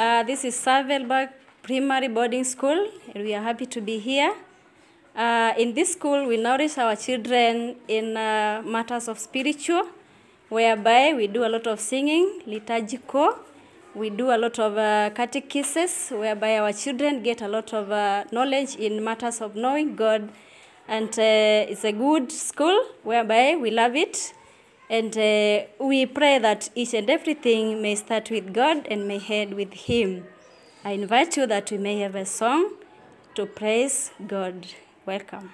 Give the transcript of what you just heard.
This is Savelberg Primary Boarding School, and we are happy to be here. In this school, we nourish our children in matters of spiritual, whereby we do a lot of singing, liturgical. We do a lot of catechesis, whereby our children get a lot of knowledge in matters of knowing God. And it's a good school, whereby we love it. And we pray that each and everything may start with God and may end with Him. I invite you that we may have a song to praise God. Welcome.